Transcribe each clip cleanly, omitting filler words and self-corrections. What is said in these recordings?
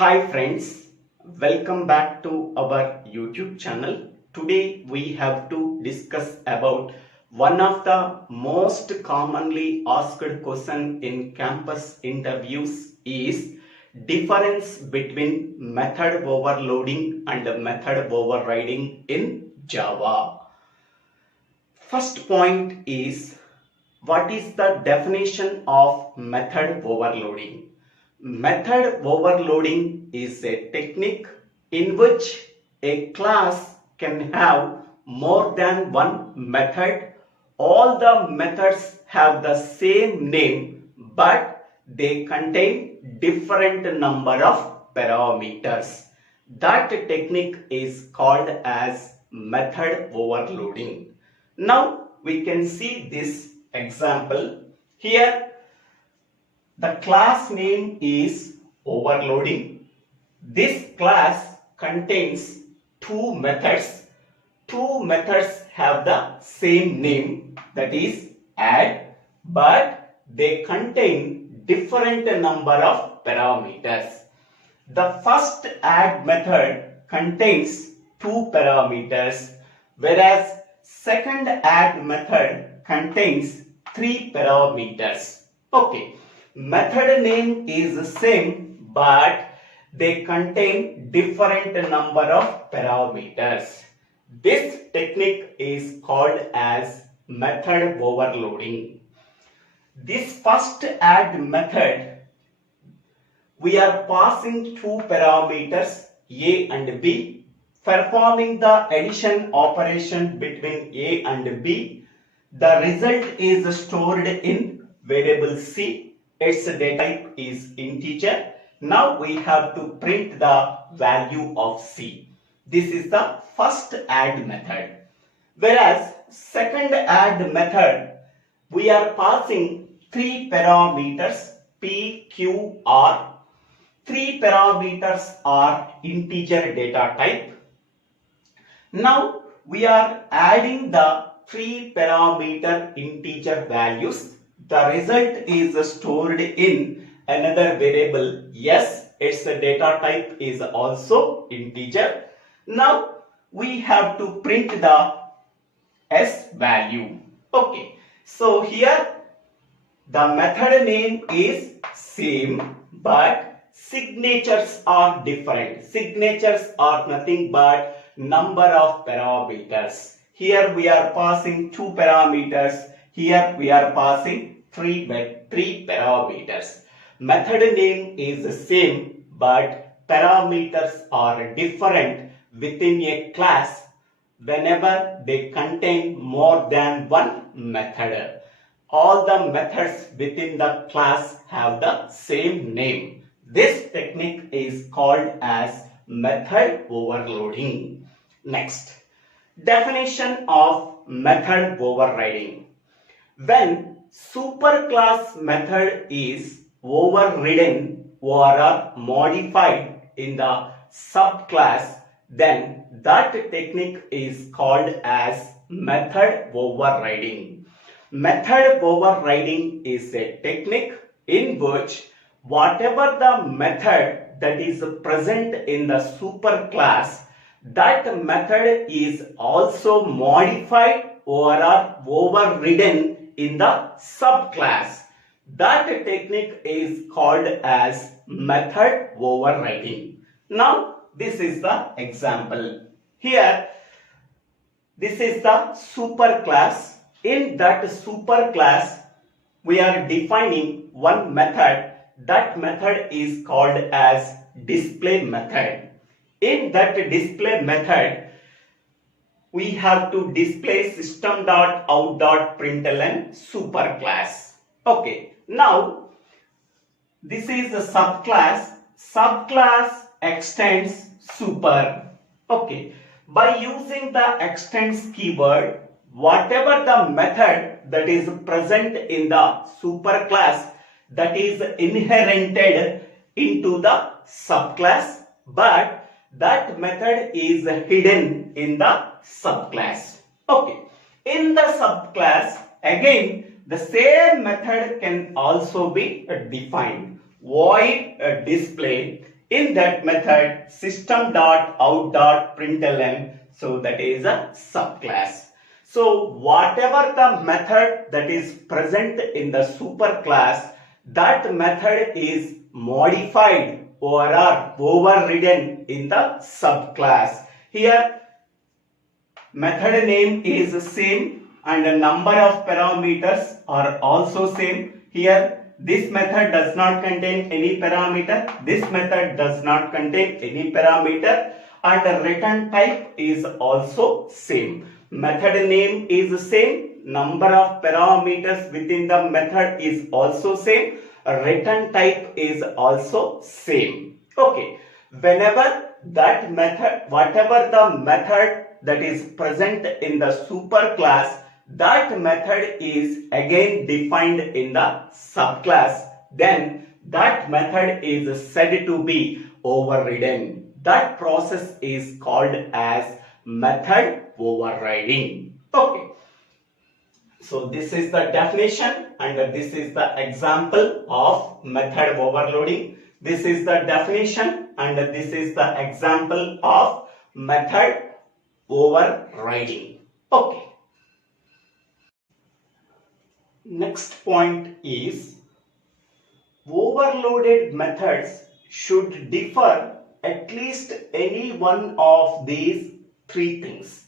Hi friends, welcome back to our YouTube channel. Today we have to discuss about one of the most commonly asked question in campus interviews is difference between method overloading and method overriding in Java. First point is, what is the definition of method overloading? Method overloading is a technique in which a class can have more than one method. All the methods have the same name, but they contain different number of parameters. That technique is called as method overloading. Now we can see this example. Here the class name is overloading. This class contains two methods. Two methods have the same name, that is add, but they contain different number of parameters. The first add method contains two parameters, whereas second add method contains three parameters. Okay, method name is the same, but they contain different number of parameters. This technique is called as method overloading. This first add method, we are passing two parameters A and B, performing the addition operation between A and B. The result is stored in variable C. Its data type is integer. Now we have to print the value of C. This is the first add method. Whereas second add method, we are passing three parameters P, Q, R. Three parameters are integer data type. Now we are adding the three parameter integer values. The result is stored in another variable S. Its data type is also integer. Now we have to print the S value. Okay, so here the method name is same, but signatures are different. Signatures are nothing but number of parameters. Here we are passing two parameters. Here we are passing three parameters. Method name is the same, but parameters are different within a class whenever they contain more than one method. All the methods within the class have the same name. This technique is called as method overloading. Next, definition of method overriding. When superclass method is overridden or modified in the subclass, then that technique is called as method overriding. Method overriding is a technique in which whatever the method that is present in the superclass, that method is also modified or overridden in the subclass. That technique is called as method overriding. Now this is the example. Here this is the superclass. In that superclass we are defining one method. That method is called as display method. In that display method, we have to display system.out.println superclass. Okay, now this is a subclass. Subclass extends super. Okay, by using the extends keyword, whatever the method that is present in the superclass, that is inherited into the subclass, but that method is hidden in the subclass. Okay, in the subclass again the same method can also be defined. Void display In that method, system.out.println, so that is a subclass. So whatever the method that is present in the superclass, that method is modified or overridden in the subclass. Here method name is same and the number of parameters are also same. Here this method does not contain any parameter, this method does not contain any parameter, and the return type is also same. Method name is same, number of parameters within the method is also same, return type is also same. Okay, whenever that method, whatever the method that is present in the superclass, that method is again defined in the subclass, then that method is said to be overridden. That process is called as method overriding. Okay. So this is the definition and this is the example of method overloading. This is the definition and this is the example of method overriding. Okay. Next point is overloaded methods should differ at least any one of these three things.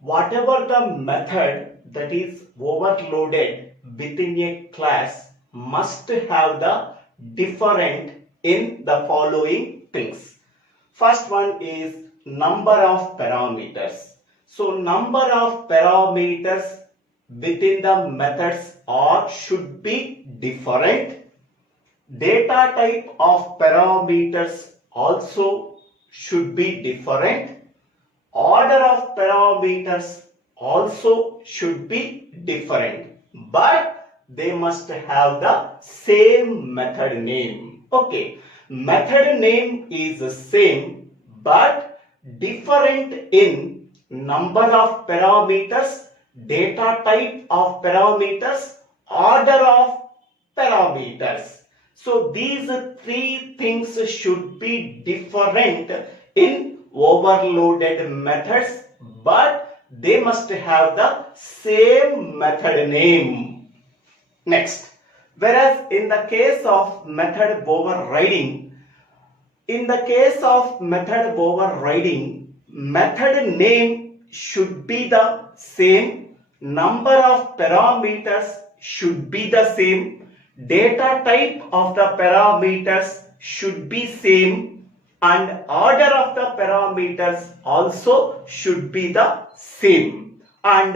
Whatever the method that is overloaded within a class must have the different in the following things. First one is number of parameters. So number of parameters within the methods should be different. Data type of parameters also should be different. Order of parameters also should be different, but they must have the same method name. Okay, method name is the same but different in number of parameters, data type of parameters, order of parameters. So these three things should be different in overloaded methods, but they must have the same method name. Next, whereas in the case of method overriding, method name should be the same, number of parameters should be the same, data type of the parameters should be same, and order of the parameters also should be the same, and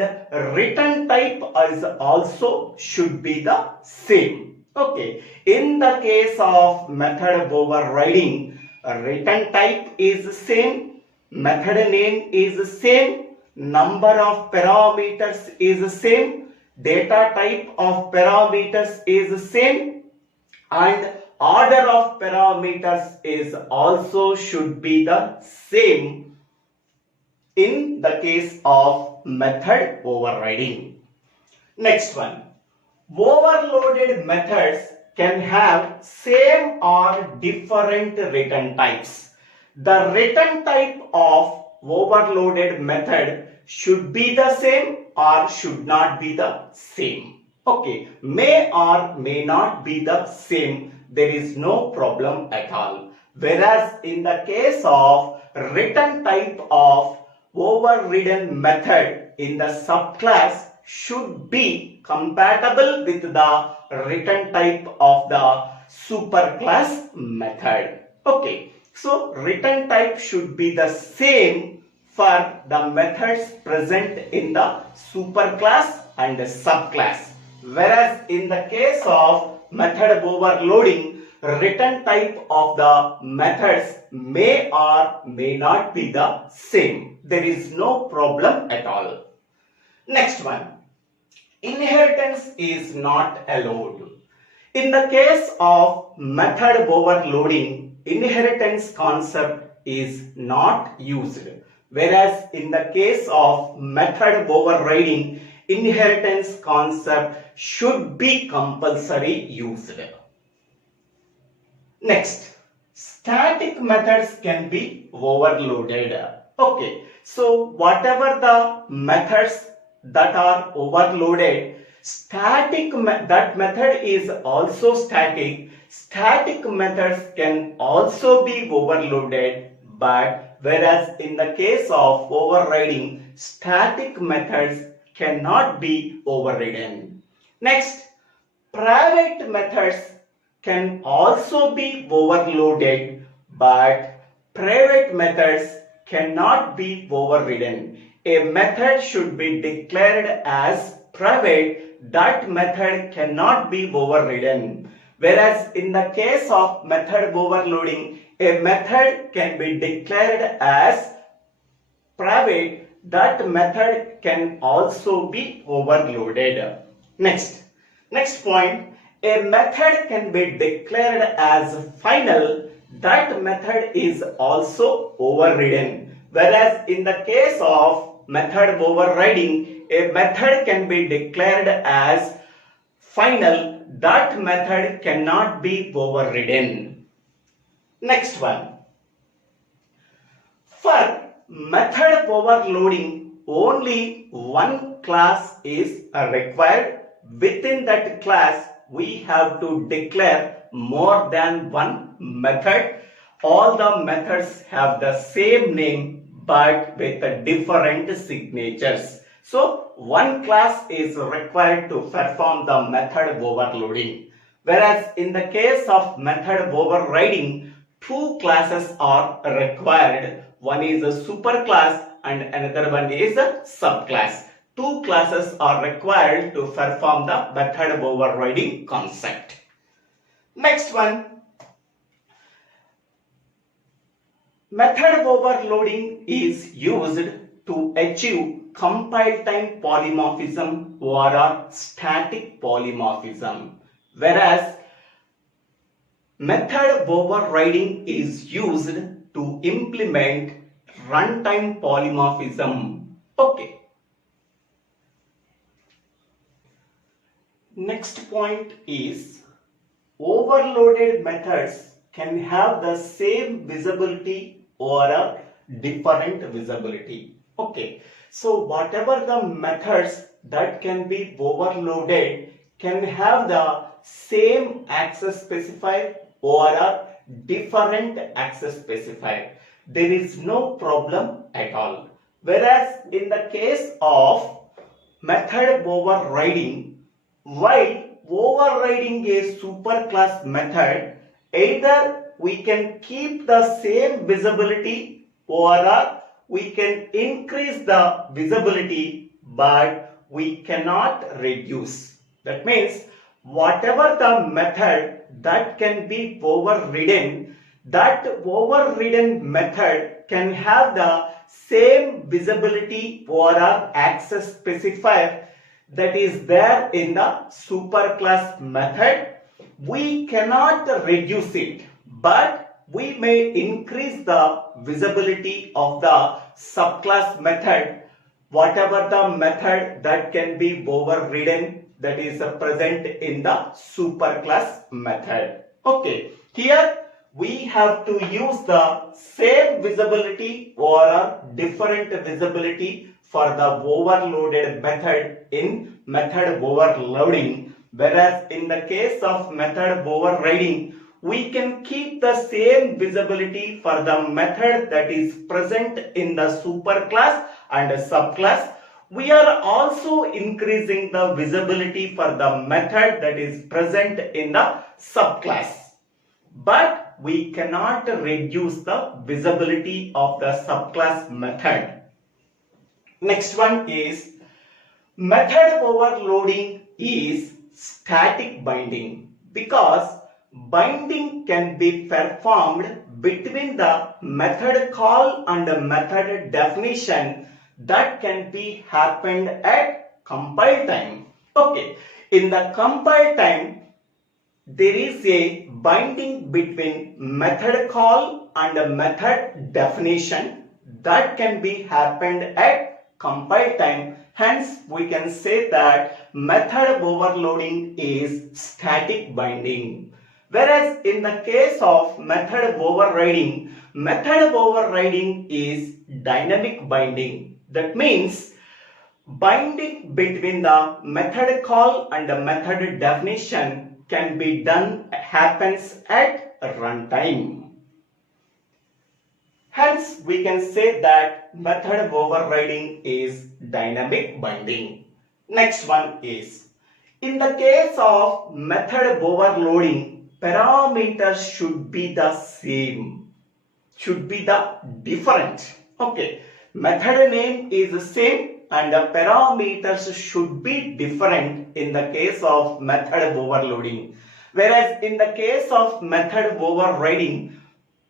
return type is also should be the same. Okay, in the case of method overriding, return type is same, method name is same, number of parameters is same, data type of parameters is same, and order of parameters is also should be the same in the case of method overriding. Next one, overloaded methods can have same or different return types. The return type of overloaded method should be the same or should not be the same. Okay, may or may not be the same. There is no problem at all. Whereas in the case of return type of overridden method in the subclass should be compatible with the return type of the superclass method. Okay, so return type should be the same for the methods present in the superclass and the subclass. Whereas in the case of method overloading, return type of the methods may or may not be the same. There is no problem at all. Next one, inheritance is not allowed. In the case of method overloading, inheritance concept is not used. Whereas in the case of method overriding, inheritance concept should be compulsory used. Next, static methods can be overloaded. Okay, so whatever the methods that are overloaded, that method is also static. Static methods can also be overloaded, but whereas in the case of overriding, static methods cannot be overridden. Next, private methods can also be overloaded, but private methods cannot be overridden. A method should be declared as private. That method cannot be overridden. Whereas in the case of method overloading, a method can be declared as private. That method can also be overloaded. Next point. A method can be declared as final. That method is also overridden. Whereas in the case of method overriding, a method can be declared as final. That method cannot be overridden. Next one. For method overloading, only one class is required. Within that class, we have to declare more than one method. All the methods have the same name but with different signatures. So one class is required to perform the method overloading. Whereas in the case of method overriding, two classes are required. One is a superclass and another one is a subclass. Two classes are required to perform the method overriding concept. Next one. Method overloading is used to achieve compile time polymorphism or a static polymorphism. Whereas method overriding is used to implement runtime polymorphism. Okay. Next point is overloaded methods can have the same visibility or a different visibility. Okay, so whatever the methods that can be overloaded can have the same access specifier or a different access specifier. There is no problem at all. Whereas in the case of method overriding, while overriding a superclass method, either we can keep the same visibility or we can increase the visibility, but we cannot reduce. That means whatever the method that can be overridden, that overridden method can have the same visibility or access specifier that is there in the superclass method. We cannot reduce it, but we may increase the visibility of the subclass method, whatever the method that can be overridden that is present in the superclass method. Okay, here we have to use the same visibility or a different visibility for the overloaded method in method overloading, whereas in the case of method overriding, we can keep the same visibility for the method that is present in the superclass and subclass. We are also increasing the visibility for the method that is present in the subclass, but we cannot reduce the visibility of the subclass method. Next one is method overloading is static binding, because binding can be performed between the method call and the method definition. That can be happened at compile time. Okay, in the compile time, there is a binding between method call and the method definition. That can be happened at compile time. Hence, we can say that method overloading is static binding. Whereas in the case of method overriding is dynamic binding. That means binding between the method call and the method definition happens at runtime. Hence, we can say that method overriding is dynamic binding. Next one is, in the case of method overloading, parameters should be the same, should be the different. Okay, method name is the same and the parameters should be different in the case of method overloading. Whereas in the case of method overriding,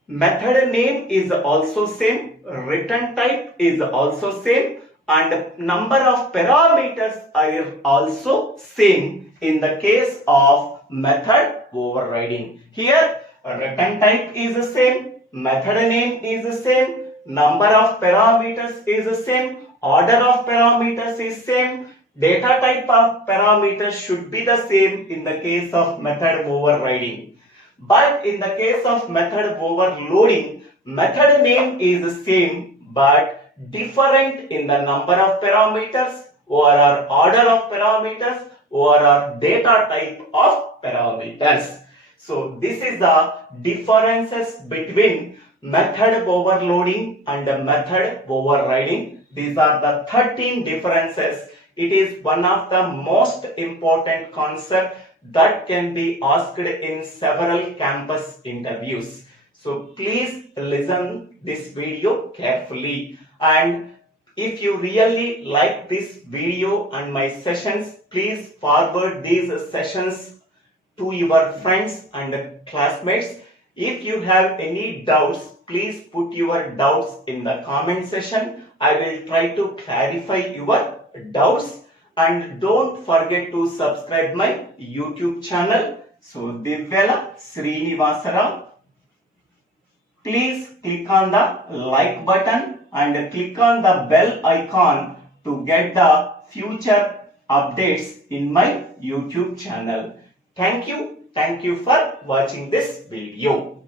method name is also same, return type is also same, and number of parameters are also same in the case of method overriding. Here return type is the same, method name is the same, number of parameters is the same, order of parameters is same, data type of parameters should be the same in the case of method overriding. But in the case of method overloading, method name is the same but different in the number of parameters or order of parameters or data type of parameters. So this is the differences between method overloading and method overriding. These are the 13 differences. It is one of the most important concepts that can be asked in several campus interviews. So please listen this video carefully, and if you really like this video and my sessions, please forward these sessions to your friends and classmates. If you have any doubts, please put your doubts in the comment section. I will try to clarify your doubts. And don't forget to subscribe my YouTube channel. So Divyala Srinivasara. Please click on the like button and click on the bell icon to get the future updates in my YouTube channel. Thank you for watching this video.